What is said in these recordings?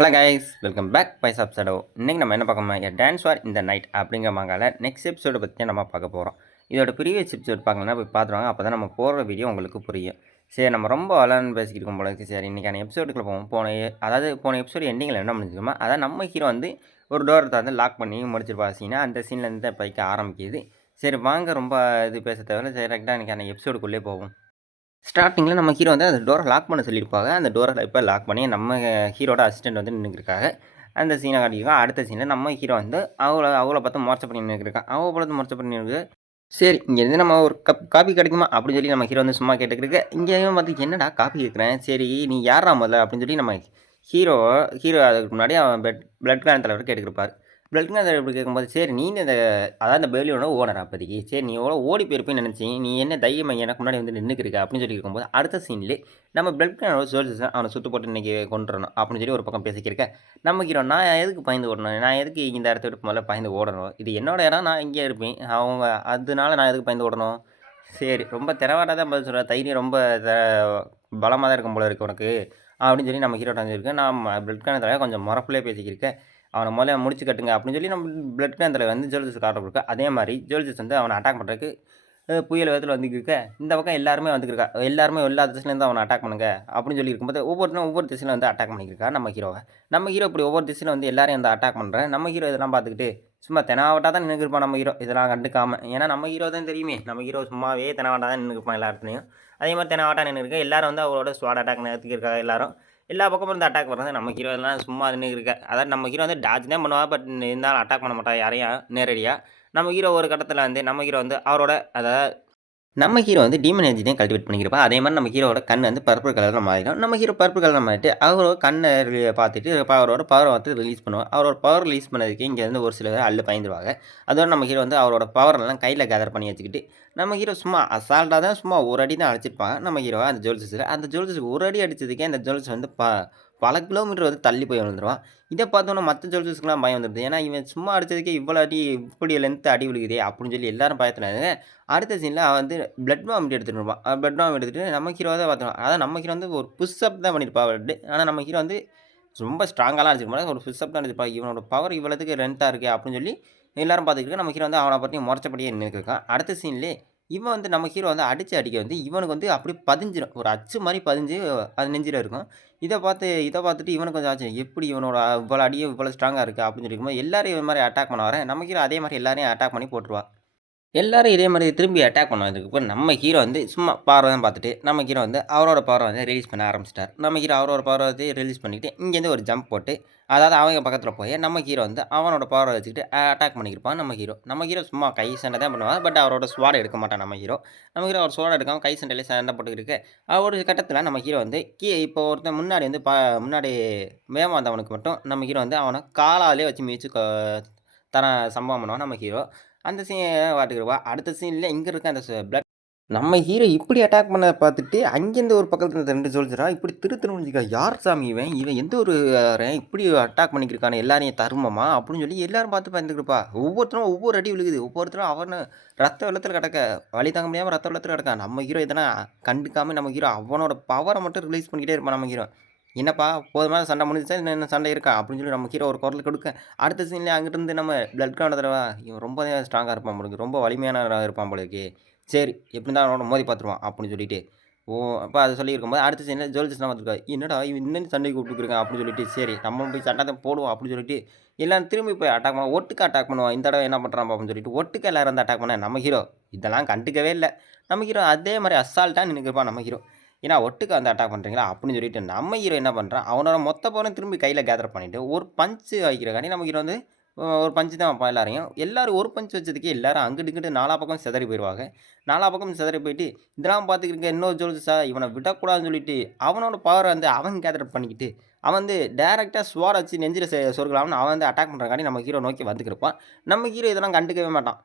Hello guys, welcome back by சப்சடோ. இன்றைக்கி நம்ம என்ன பார்க்கணும், டான்ஸ் வார் இந்த நைட் அப்படிங்கிற மங்கால நெக்ஸ்ட் எபிசோடு பற்றி நம்ம பார்க்க போகிறோம். இதோட ப்ரீவியஸ் எபிசோட் பார்க்கலன்னா போய் பார்த்துருவாங்க. அப்போ தான் நம்ம போகிற வீடியோ உங்களுக்கு புரியும். சரி, நம்ம ரொம்ப வளர்ந்து பேசிக்கிட்டு இருக்கும் போல இருக்குது. சரி, இன்றைக்கான எபிசோடுக்குள்ள போவோம். போன எபிசோடு எண்டிங்கில் என்ன முடிஞ்சிருமா, அதாவது நம்ம ஹீரோ வந்து ஒரு டோரை வந்து லாக் பண்ணி முடிச்சிருப்பா சீனா. அந்த சீன்லேருந்து பைக்க ஆரம்பிக்குது. சரி வாங்க, ரொம்ப இது பேச தேவையில்ல. சரி, கரெக்டாக இன்றைக்கான எபிசோடுக்குள்ளே போவோம். ஸ்டார்டிங்கில் நம்ம ஹீரோ வந்து அந்த டோரை லாக் பண்ண சொல்லியிருப்பாங்க. அந்த டோரை இப்போ லாக் பண்ணி நம்ம ஹீரோட அசிஸ்டன்ட் வந்து நின்றுருக்காங்க. அந்த சீனை காட்டியிருக்கான். அடுத்த சீனில் நம்ம ஹீரோ வந்து அவளை பார்த்து முறைச்ச பண்ணி நின்றுருக்கான். அவள் பார்த்து முறைச்ச பண்ணி நின்று, சரி இங்கேருந்து நம்ம ஒரு கப் காப்பி கிடைக்குமா அப்படின்னு சொல்லி நம்ம ஹீரோ வந்து சும்மா கேட்டுக்கிட்டு, இங்கேயும் பார்த்து என்னடா காப்பி கேட்குறேன், சரி நீ யாரா முதல்ல அப்படின்னு சொல்லி நம்ம ஹீரோ ஹீரோ அதுக்கு முன்னாடி அவன் பிளட் கிளான் தலைவர் கேட்டுக்கிருப்பார். பிளட் கிளான் தலைவர் இப்படி கேட்கும்போது, சரி நீ இந்த அதாவது இந்த பேலியோட ஓனர் அப்போதைக்கு, சரி நீ எவ்வளோ ஓடி போயிருப்பேன்னு நினச்சி நீ என்ன தைரியமாக எனக்கு முன்னாடி வந்து நின்றுக்கிருக்க அப்படின்னு சொல்லி இருக்கும்போது, அடுத்த சீன்லேயே நம்ம பிளட் கிளானோட சோல்ஜர்ஸ் அவனை சுட்டு போட்டு இன்றைக்கி கொண்டுறணும் அப்படின்னு சொல்லி ஒரு பக்கம் பேசிக்கிருக்க, நம்ம ஹீரோ நான் எதுக்கு பயந்து ஓடணும், நான் எதுக்கு இந்த இடத்த விட்டு முதல்ல பயந்து ஓடணும், இது என்னோட இடம், நான் இங்கே இருப்பேன், அவங்க அதனால நான் எதுக்கு பயந்து ஓடணும். சரி, ரொம்ப திறவாடாக தான் பதில் சொல்கிறேன், தைரியம் ரொம்ப பலமாக தான் இருக்கும் போல இருக்குது உனக்கு அப்படின்னு சொல்லி நம்ம ஹீரோ இருந்திருக்கு. நான் பிளட் கிளான் கொஞ்சம் முறப்புலேயே பேசிக்கிருக்கேன். அவனை முதல்ல முடிச்சு கட்டுங்க அப்படின்னு சொல்லி நம்ம பிளட் கிளான் வந்து ஜோல்ஜஸ் காட்ட கொடுக்க, அதே மாதிரி ஜோல்ஜஸ் வந்து அவனை அட்டாக் பண்ணுறதுக்கு புயல் விதத்தில் வந்துக்கிருக்க. இந்த பக்கம் எல்லாருமே வந்துருக்கா, எல்லாருமே எல்லா திசையிலேருந்து அவனை அட்டாக் பண்ணுங்க அப்படின்னு சொல்லி இருக்கும்போது ஒவ்வொருத்தரும் ஒவ்வொரு திசையில் வந்து அட்டாக் பண்ணிக்கிருக்கா நம்ம ஹீரோவை. நம்ம ஹீரோ இப்படி ஒவ்வொரு திசையில் வந்து எல்லாரையும் வந்து அட்டாக் பண்ணுறேன். நம்ம ஹீரோ இதெல்லாம் பார்த்துக்கிட்டு சும்மா தெனாவட்டாக தான் நின்றுருப்பான் நம்ம ஹீரோ, இதெல்லாம் கண்டுக்காமல். ஏன்னா நம்ம ஹீரோ தான் தெரியுமே, நம்ம ஹீரோ சும்மாவே தெனாவட்டாக தான் நின்றுருப்பான் எல்லா இடத்துலையும். அதே மாதிரி தெனாவட்டாக நின்றுருக்கு. எல்லாரும் வந்து அவரோட ஸ்வாட் அட்டாக் நிறுத்திக்கிருக்காங்க. எல்லாரும் எல்லா பக்கமும் இருந்து அட்டாக் பண்ணுறது. நம்ம ஹீரோ எல்லாம் சும்மா நின்றுருக்க, அதாவது நம்ம ஹீரோ வந்து டாஜ் தான் பண்ணுவா, பட் இருந்தாலும் அட்டாக் பண்ண மாட்டா யாரையும் நேரடியாக. நம்ம ஹீரோ ஒரு கட்டத்தில் வந்து நம்ம ஹீரோ வந்து அவரோட அதாவது நம்ம ஹீரோ வந்து டீமன் எனர்ஜி தான் கல்டிவேட் பண்ணிக்கிறப்பா. அதே மாதிரி நம்ம ஹீரோட கண் வந்து பர்பிள் கலரில் மாறிடும். நம்ம ஹீரோ பர்பிள் கலரில் மாறிட்டு அவரோட கண்ணை பார்த்துட்டு அவரோட பவரை வந்து ரிலீஸ் பண்ணுவோம். அவரோட பவர் ரிலீஸ் பண்ணதுக்கு இங்கே வந்து ஒரு சில பேர் அள்ளு பயந்துருவாங்க. அதோட நம்ம ஹீரோ வந்து அவரோட பவரெல்லாம் கையில் கேதர் பண்ணி வச்சுக்கிட்டு நம்ம ஹீரோ சும்மா அசால்ட்டாக தான் சும்மா ஒரு அடி தான் அடிச்சிருப்பாங்க நம்ம ஹீரோவை அந்த ஜுவல்ஸில். அந்த ஜுவல்ஸுக்கு ஒரு அடி அடித்ததுக்கே அந்த ஜுவல்ஸ் வந்து பல கிலோமீட்டர் வந்து தள்ளி போய் விழுந்துருவான். இதை பார்த்தோன்னா மற்ற ஜுவல்ஸுக்குலாம் பயம் வந்துடுது. ஏன்னா இவன் சும்மா அடித்ததுக்கே இவ்வளோ அடி, இப்படி லென்த்து அடி விழுகுதே அப்படின்னு சொல்லி எல்லாரும் பயத்துனாங்க. அடுத்த சீனில் அவன் வந்து பிளட் வாமிட் எடுத்துகிட்டு இருப்பான். பிளட் வாமிட் எடுத்துகிட்டு நம்ம ஹீரோ தான் பார்த்துருவான். அதான் நம்ம ஹீரோ வந்து ஒரு புஷ் அப் தான் பண்ணியிருப்பா பிளட்டு. ஆனால் நம்ம ஹீரோ வந்து ரொம்ப ஸ்ட்ராங்காலாம் அடிச்சிருக்க மாட்டாங்க, ஒரு புஷ் அப் தான் அடிச்சிருப்பா. இவனோட பவர் இவ்வளோத்துக்கு லென்த்தாக இருக்கே அப்படின்னு சொல்லி எல்லாரும் பார்த்துக்கிட்டு நம்ம ஹீரோ வந்து அவனை பற்றி முறைச்சபடியே நின்றுருக்கான். அடுத்த சீன்லேயே இவன் வந்து நம்ம ஹீரோ வந்து அடிக்க வந்து இவனுக்கு வந்து அப்படி பதிஞ்சிடும், ஒரு அச்சு மாதிரி பதிஞ்சு அது நெஞ்சில் இருக்கும். இதை பார்த்துட்டு இவனுக்கு கொஞ்சம் ஆச்சு, எப்படி இவனோட இவ்வளோ அடியும் இவ்வளோ ஸ்ட்ராங்காக இருக்குது அப்படின்னு சொல்லி இருக்கும்போது எல்லாரும் இவன் மாதிரி அட்டாக் பண்ண வரேன். நம்ம ஹீரோ அதே மாதிரி எல்லாரையும் அட்டாக் பண்ணி போட்டுருவா. எல்லாரும் இதே மாதிரி திரும்பி அட்டாக் பண்ணதுக்கப்புறம் நம்ம ஹீரோ வந்து சும்மா பவரை தான் பார்த்துட்டு நம்ம ஹீரோ வந்து அவரோட பவரை வந்து ரிலீஸ் பண்ண ஆரம்பிச்சிட்டார். நம்ம ஹீரோ அவரோட பவரை வந்து ரிலீஸ் பண்ணிவிட்டு இங்கேருந்து ஒரு ஜம்ப் போட்டு, அதாவது அவங்க பக்கத்தில் போய் நம்ம ஹீரோ வந்து அவனோட பவரை வச்சுக்கிட்டு அட்டாக் பண்ணியிருப்பான் நம்ம ஹீரோ சும்மா கை சண்டை தான் பண்ணுவான், பட் அவரோட ஸ்வாடை எடுக்க மாட்டான் நம்ம ஹீரோ அவர் ஸ்வாடை எடுக்காமல் கை சண்டையிலே சண்டை போட்டுக்கிட்டு இருக்க ஒரு கட்டத்தில் நம்ம ஹீரோ வந்து இப்போ ஒருத்தன் முன்னாடி வந்து முன்னாடி வேகமாக வந்தவனுக்கு மட்டும் நம்ம ஹீரோ வந்து அவனை காலாலே வச்சு மிதிச்சு தர சம்பவம் பண்ணுவான் நம்ம ஹீரோ. அந்த சீன் பார்த்துக்கிடுவா. அடுத்த சீனில் இங்கே இருக்க அந்த பிளட் நம்ம ஹீரோ இப்படி அட்டாக் பண்ண பார்த்துட்டு அங்கேருந்து ஒரு பக்கத்தில் இருந்த 2 சோல்ஜரா இப்படி திருத்தணும்னு யார் சாமி இவன், எந்த ஒரு இப்படி அட்டாக் பண்ணிக்கிருக்கானே எல்லாரையும் தருமமா அப்படின்னு சொல்லி எல்லாரும் பார்த்து பயந்துக்கிருப்பா. ஒவ்வொருத்தரும் ஒவ்வொரு அடி விழுகுது, ஒவ்வொருத்தரும் அவனை ரத்த வெள்ளத்தில் கிடக்க, வழி தாங்க முடியாமல் ரத்த வெள்ளத்தில் கிடக்கான். நம்ம ஹீரோ இதெல்லாம் கண்டுக்காமல் நம்ம ஹீரோ அவனோட பவரை மட்டும் ரிலீஸ் பண்ணிக்கிட்டே இருப்பான் நம்ம ஹீரோ. என்னப்பா போதுமான சண்டை முடிஞ்சிச்சா, இன்னும் சண்டை இருக்கா அப்படின்னு சொல்லி நம்ம ஹீரோ ஒரு குரல் கொடுக்க, அடுத்த சீன்லேயே அங்கிட்டிருந்து நம்ம பிளட் கான தடவை இவன் ரொம்ப ஸ்ட்ராங்காக இருப்பான் போல, ரொம்ப வலிமையான இருப்பான் போல இருக்கே, சரி எப்படி இருந்தால் அவனோட மோதி பார்த்துருவான் அப்படின்னு சொல்லிட்டு அப்போ அதை சொல்லியிருக்கும்போது அடுத்த சீனில் ஜோல்ஜஸ்லாம் வந்துருக்கா, என்னடா இவன் இன்னும் சண்டைக்கு கூப்பிட்டுருக்கான் அப்படின்னு சொல்லிட்டு, சரி நம்ம போய் சண்டை போடுவோம் அப்படின்னு சொல்லிட்டு எல்லாம் திரும்பி போய் அட்டாக் பண்ணுவோம், ஒட்டுக்க அட்டாக் பண்ணுவான். இந்த தடவை என்ன பண்ணுறான் அப்படின்னு சொல்லிட்டு ஒட்டுக்க எல்லாரும் வந்து அட்டாக் பண்ண நம்ம ஹீரோ இதெல்லாம் கண்டுக்கவே இல்லை. நம்ம ஹீரோ அதே மாதிரி அசால்ட்டாக நின்றுப்பான் நம்ம ஹீரோ. ஏன்னா ஒட்டுக்க வந்து அட்டாக் பண்ணுறீங்களா அப்படின்னு சொல்லிட்டு நம்ம ஹீரோ என்ன பண்ணுறான், அவனோட மொத்த பவரையும் திரும்பி கையில் கேதர் பண்ணிவிட்டு ஒரு பஞ்சு வைக்கிறக்காண்டி நம்ம ஹீரோ வந்து ஒரு பஞ்சு தான் வைப்பான். எல்லாரும் ஒரு பஞ்சு வச்சதுக்கே எல்லாரும் அங்கிட்டு இங்கிட்டு நாலா பக்கம் சிதறி போயிடுவாங்க. நாலா பக்கம் சிதறி போயிட்டு இதெல்லாம் பார்த்துக்கிட்டு இன்னொரு ஜோல்ஸா இவனை விடக்கூடாதுன்னு சொல்லிட்டு அவனோட பவரை வந்து அவன் கேதர் பண்ணிக்கிட்டு அவன் வந்து டேரெக்டாக ஸ்வாட் வச்சு நெஞ்சில் சொருகலாம்னு அவன் வந்து அட்டாக் பண்ணுறக்காண்டி நம்ம ஹீரோ நோக்கி வந்துக்கிருப்பான். நம்ம ஹீரோ இதெல்லாம் கண்டுக்கவே மாட்டான்.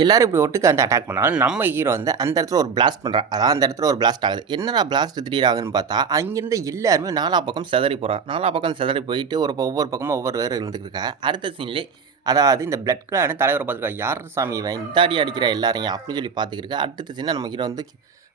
எல்லாரும் இப்படி ஒட்டுக்க வந்து அட்டாக் பண்ணாலும் நம்ம ஹீரோ வந்து அந்த இடத்துல ஒரு பிளாஸ்ட் பண்ணுறான். அதான் அந்த இடத்துல ஒரு பிளாஸ்ட் ஆகுது. என்னடா பிளாஸ்ட் திடீர் ஆகுதுன்னு பார்த்தா அங்கேருந்து எல்லாருமே நாலா பக்கம் சிதறி போகிறான். நாலா பக்கம் சிதறி போயிட்டு ஒவ்வொரு பக்கமும் ஒவ்வொரு பேர் இருந்துக்கிட்டு இருக்கா. அடுத்த சீன்லேயே அதாவது இந்த பிளட் கிளான தலைவரை பார்த்துருக்கா, யார் சாமி இவன் இந்த அடி அடிக்கிற எல்லாரையும் அப்படின்னு சொல்லி பார்த்துக்கிட்டு அடுத்த சீனில் நம்ம ஹீரோ வந்து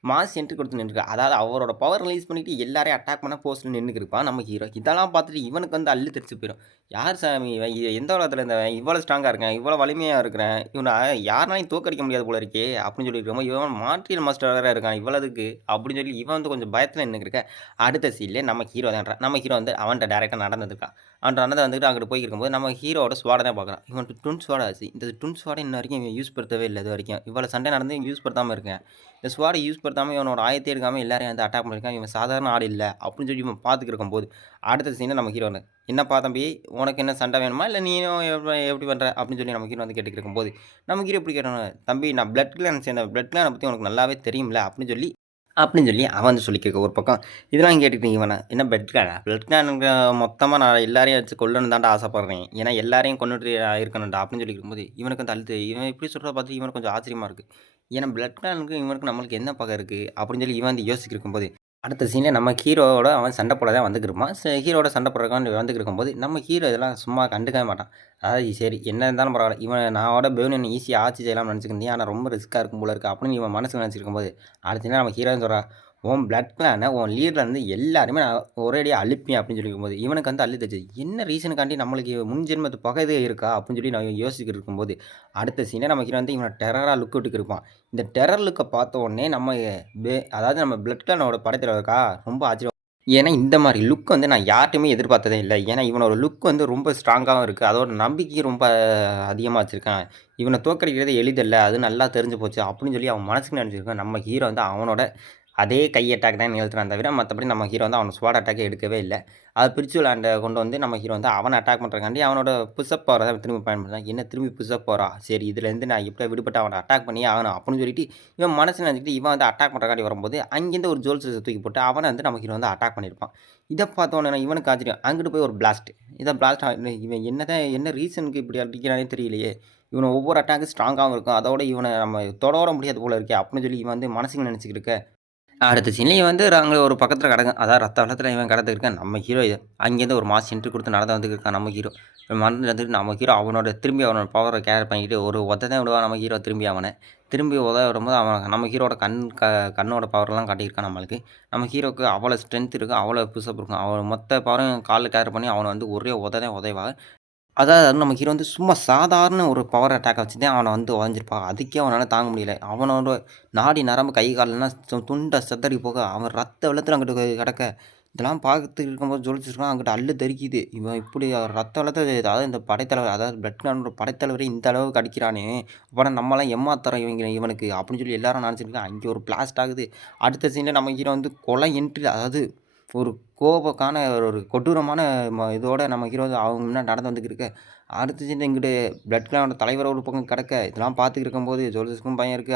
மாஸ் என்ட்ரி கொடுத்து நின்றுருக்கான். அதாவது அவரோட பவர் ரிலீஸ் பண்ணிட்டு எல்லாரையும் அட்டாக் பண்ண போஸ்ட்ல நின்னுக்கிருப்பான் நம்ம ஹீரோ. இதெல்லாம் பார்த்துட்டு இவனுக்கு வந்து அல்லு தெரிச்சு போயிரும். யார் சாமி இவன்? எந்த உலகத்துல இருந்தவன்? இவ்வளோ ஸ்ட்ராங்கா இருக்கான், இவ்வளோ வலிமையா இருக்கிறான். இவன யாருனாலயும் தோற்கடிக்க முடியாது போல இருக்கே! அப்படின்னு சொல்லி இருக்கும்போது, இவன் மார்ட்டியல் மாஸ்டர் வேற இருக்கான் இவ்வளதுக்கு அப்படின்னு சொல்லி இவன் வந்து கொஞ்சம் பயத்துல நின்னுக்கிருக்க. அடுத்த சீன்ல நம்ம ஹீரோ தான்றான். நம்ம ஹீரோ வந்து அவன்ட்ட டைரக்ட்டா நடந்து வந்திருக்கான். அவன்ட்ட நடந்து வந்துட்டு அங்கிட்டு போயிருக்கும்போது நம்ம ஹீரோவோட ஸ்வாட தான் பார்க்குறான். இவன்ட்ட ட்வின் ஸ்வாட் ஆச்சு. இந்த ட்வின் ஸ்வாட இன்ன வரைக்கும் இவன் யூஸ் படுத்தவே இல்ல இதுவரைக்கும். இவ்வளோ சண்டை நடந்தும் யூஸ் படுத்தாம இருக்கேன். இந்த ஸ்வாட யூஸ் படுத்தாம இவனோட ஆயத்தே எடுக்காம எல்லாரையும் வந்து அட்டாக் பண்ணியிருக்கான். இவன் சாதாரண ஆள் இல்ல அப்படின்னு சொல்லி இவன் பார்த்துட்டு இருக்கும்போது, அடுத்த சீன்ல நம்ம ஹீரோ வந்து, "என்னப்பா தம்பி, உனக்கு என்ன சண்டை வேணுமா? இல்ல நீயும் எப்படி பண்ற?" அப்படின்னு சொல்லி நம்ம ஹீரோ வந்து கேட்டுட்டு இருக்கும்போது, நம்ம ஹீரோ எப்படி கேட்டானா, "தம்பி நான் பிளட் கிளான் சேர்ந்தவன். பிளட் கிளான பத்தி உனக்கு நல்லாவே தெரியும்ல." அப்படின்னு சொல்லி அவன் வந்து சொல்லிக்கிருக்க ஒரு பக்கம். இதெல்லாம் கேட்டுட்டு இவன, "என்ன பிளட் கிளானா? பிளட் கிளானுக்கு மொத்தமா நான் எல்லாரையும் வச்சு கொல்லணும்னு தான்டா ஆசைப்படுறேன். ஏன்னா எல்லாரையும் கொன்னுட்டு இருக்கணும்டா." அப்படின்னு சொல்லி இருக்கும்போது, இவனுக்கு வந்து அழுது இவன் இப்படி சொல்றத பார்த்து இவனுக்கு கொஞ்சம் ஆச்சரியமா இருக்கு. ஏன்னா பிளட் கிளானுக்கும் இவனுக்கும் நம்மளுக்கு என்ன பகை இருக்கு? அப்படின்னு சொல்லி இவன் வந்து யோசிச்சுட்டு இருக்கும்போது, அடுத்த சீன்ல நம்ம ஹீரோவோட அவன் சண்டை போட தான் வந்துக்கிருப்பான். ஹீரோவோட சண்டை போடுறதுக்காண்டி வந்துக்கிட்டு இருக்கும்போது, நம்ம ஹீரோ இதெல்லாம் சும்மா கண்டுக்கவே மாட்டான். அதாவது சரி என்ன இருந்தாலும் பரவால்ல. இவன் நானோட பெவிலியன் ஈஸியா ஆட்சி செய்யலாம்னு நெனச்சுக்கிருந்தேன். ஆனா ரொம்ப ரிஸ்க்கா இருக்கும் போல இருக்கு. அப்படின்னு இவன் மனசுல நெனச்சிருக்கும்போது, அடுத்த சீன்ல நம்ம ஹீரோயின் சொல்றா, "உன் பிளட் கிளான உன் லீடர்ல இருந்து எல்லாரையுமே நான் ஒரேடியா அழிப்பேன்." அப்படின்னு சொல்லிருக்கும்போது, இவனுக்கு வந்து அள்ளுதச்சு. என்ன ரீசனுக்காண்டி நம்மளுக்கு முன் ஜென்மத்து பகை எதுவும் இருக்கா? அப்படின்னு சொல்லி நான் யோசிச்சுக்கிட்டு இருக்கும்போது, அடுத்த சீனே நம்ம ஹீரோ வந்து இவன டெரரா லுக் விட்டுக்கிட்டு இருப்பான். இந்த டெரர் லுக்க பார்த்த உடனே நம்ம அதாவது நம்ம பிளட் கிளானோட படைத்தலைவர் இருக்கா ரொம்ப ஆச்சரியம். ஏன்னா, இந்த மாரி லுக் வந்து நான் யார்ட்டயுமே எதிர்பார்த்ததே இல்ல. ஏன்னா, இவனோட லுக் வந்து ரொம்ப ஸ்ட்ராங்காவும் இருக்கு. அதோட நம்பிக்கையும் ரொம்ப அதிகமா வச்சிருக்கான். இவன தோற்கடிக்கிறது எளிதல்ல. அது நல்லா தெரிஞ்சு போச்சு. அப்படின்னு சொல்லி அவன் மனசுக்குள்ள நெனச்சிருக்கான். நம்ம ஹீரோ வந்து அவனோட அதே கை அட்டாக் தான் நிகழ்த்துறான் தவிர, மத்தபடி நம்ம ஹீரோ வந்து அவன ஸ்வாட் அட்டாக்கே எடுக்கவே இல்ல. அது பிரிச்சுவல் கொண்டு வந்து நம்ம ஹீரோ வந்து அவன அட்டாக் பண்றதுக்காண்டி அவனோட புஷ் அப் பவர தான் திரும்பி பயன்படுத்துறான். என்ன திரும்பி புஷ் அப் பவரா? சரி இதுலேருந்து நான் எப்படியோ விடுபட்டு அவன அட்டாக் பண்ணியே ஆகணும். அப்படின்னு சொல்லிட்டு இவன் மனசுல நெனச்சுக்கிட்டு இவன் வந்து அட்டாக் பண்றதுக்காண்டி வரும்போது, அங்கேருந்து ஒரு ஜுவல்ஸ தூக்கி போட்டு அவன வந்து நம்ம ஹீரோ வந்து அட்டாக் பண்ணியிருப்பான். இத பார்த்த உடனே இவனுக்கு ஆச்சரியம். அங்கிட்டு போய் ஒரு பிளாஸ்ட். இத பிளாஸ்ட் இவன் என்னதான் என்ன ரீசனுக்கு இப்படி அடிக்கிறானே தெரியலையே! இவன ஒவ்வொரு அட்டாக்கும் ஸ்ட்ராங்காவும் இருக்கும். அதோட இவன நம்ம தொடர முடியாது போல இருக்கே! அப்படின்னு சொல்லி இவன் வந்து மனசுல நெனச்சுக்கிட்டு இருக்க. அடுத்த சீன்ல வந்து அங்க ஒரு பக்கத்துல கிடக்கான். அதான் ரத்த வெள்ளத்துல இவன் கிடந்துருக்கான். நம்ம ஹீரோ அங்கேருந்து ஒரு மாஸ் என்ட்ரி குடுத்து நடந்து வந்துருக்கான் நம்ம ஹீரோ. நடந்து வந்துட்டு நம்ம ஹீரோ திரும்பி அவனோட பவர கேர் பண்ணிக்கிட்டு ஒரு உத தான் விடுவான் நம்ம ஹீரோ திரும்பி அவன. திரும்பி உத விடும்போது அவன் நம்ம ஹீரோவோட கண்ணோட பவர்லாம் காட்டியிருக்கான் நம்மளுக்கு. நம்ம ஹீரோக்கு அவ்வளோ ஸ்ட்ரென்த் இருக்கு. அவ்வளோ புஷ் அப் இருக்கும். அவன் மொத்த பவரையும் கால்ல கேர் பண்ணி அவன வந்து ஒரே உத தான் உதைவான். அதாவது நம்ம ஹீரோ வந்து சும்மா சாதாரண ஒரு பவர் அட்டாக்க வச்சு தான் அவன வந்து உதைஞ்சிருப்பான். அதுக்கே அவனால தாங்க முடியல. அவனோட நாடி நரம்பு கை கால்லாம் துண்டா சிதறி போக, அவன் ரத்த வெள்ளத்துல அங்கிட்டு கிடக்க. இதெல்லாம் பார்த்துட்டு இருக்கும்போது ஜொலிச்சுருக்கான். அங்கிட்டு அல்லு தெறிக்குது. இவன் இப்படி ரத்த வெள்ளத்துல அதாவது இந்த படைத்தலைவர் அதாவது பிளட் கிளானோட படைத்தலைவரே இந்த அளவுக்கு அடிக்கிறானே! அப்பன்னா நம்மலாம் எம்மாத்திரம் இவனுக்கு அப்படின்னு சொல்லி எல்லாரும் நினச்சிருக்காங்க. அங்கே ஒரு பிளாஸ்ட் ஆகுது. அடுத்த சீன்ல நம்ம ஹீரோ வந்து கொலை என்ட்ரி அதாவது ஒரு கோபக்கான ஒரு கொடூரமான இதோட நம்ம ஹீரோ அவங்க முன்னாடி நடந்து வந்துக்கிட்டு இருக்க. அடுத்த சீன் இங்கிட்டு பிளட் கிளானோட தலைவர் ஒரு பக்கம் கிடக்க. இதெல்லாம் பார்த்துக்கிட்டு இருக்கும்போது ஜோல்ஜர்ஸ்க்கும் பயம் இருக்கு.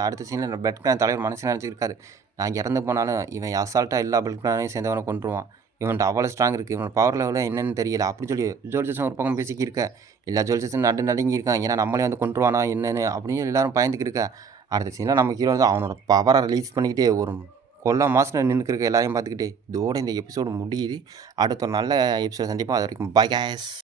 அடுத்த சீன்ல பிளட் கிளான் தலைவர் மனசுல நினச்சிட்டு இருக்காரு. நான் இறந்து போனாலும் இவன் அசால்ட்டா எல்லா பிளட் கிளானையும் சேர்ந்தவன கொன்றுவான். இவன்ட்ட அவ்வளோ ஸ்ட்ராங் இருக்கு. இவனோட பவர் லெவல் என்னன்னு தெரியல. அப்படின்னு சொல்லி ஜோல்ஜர்ஸும் ஒரு பக்கம் பேசிக்கிட்டு இருக்க. எல்லா ஜோல்ஜர்ஸும் நடுங்கி இருக்கான். ஏன்னா நம்மளே வந்து கொன்றுவானா என்னன்னு அப்படின்னு எல்லாரும் பயந்துக்கிட்டு இருக்க. அடுத்த சீன்ல நம்ம ஹீரோ வந்து அவனோட பவர ரிலீஸ் பண்ணிக்கிட்டே ஒரு கொல்ல மாஸ்ல நின்னுக்கிருக்க எல்லாரையும் பார்த்துக்கிட்டு, இதோட இந்த எபிசோடு முடியுது. அடுத்த ஒரு நல்ல எபிசோட் சந்திப்போம். அதுவரைக்கும் பாய் காய்ஸ்.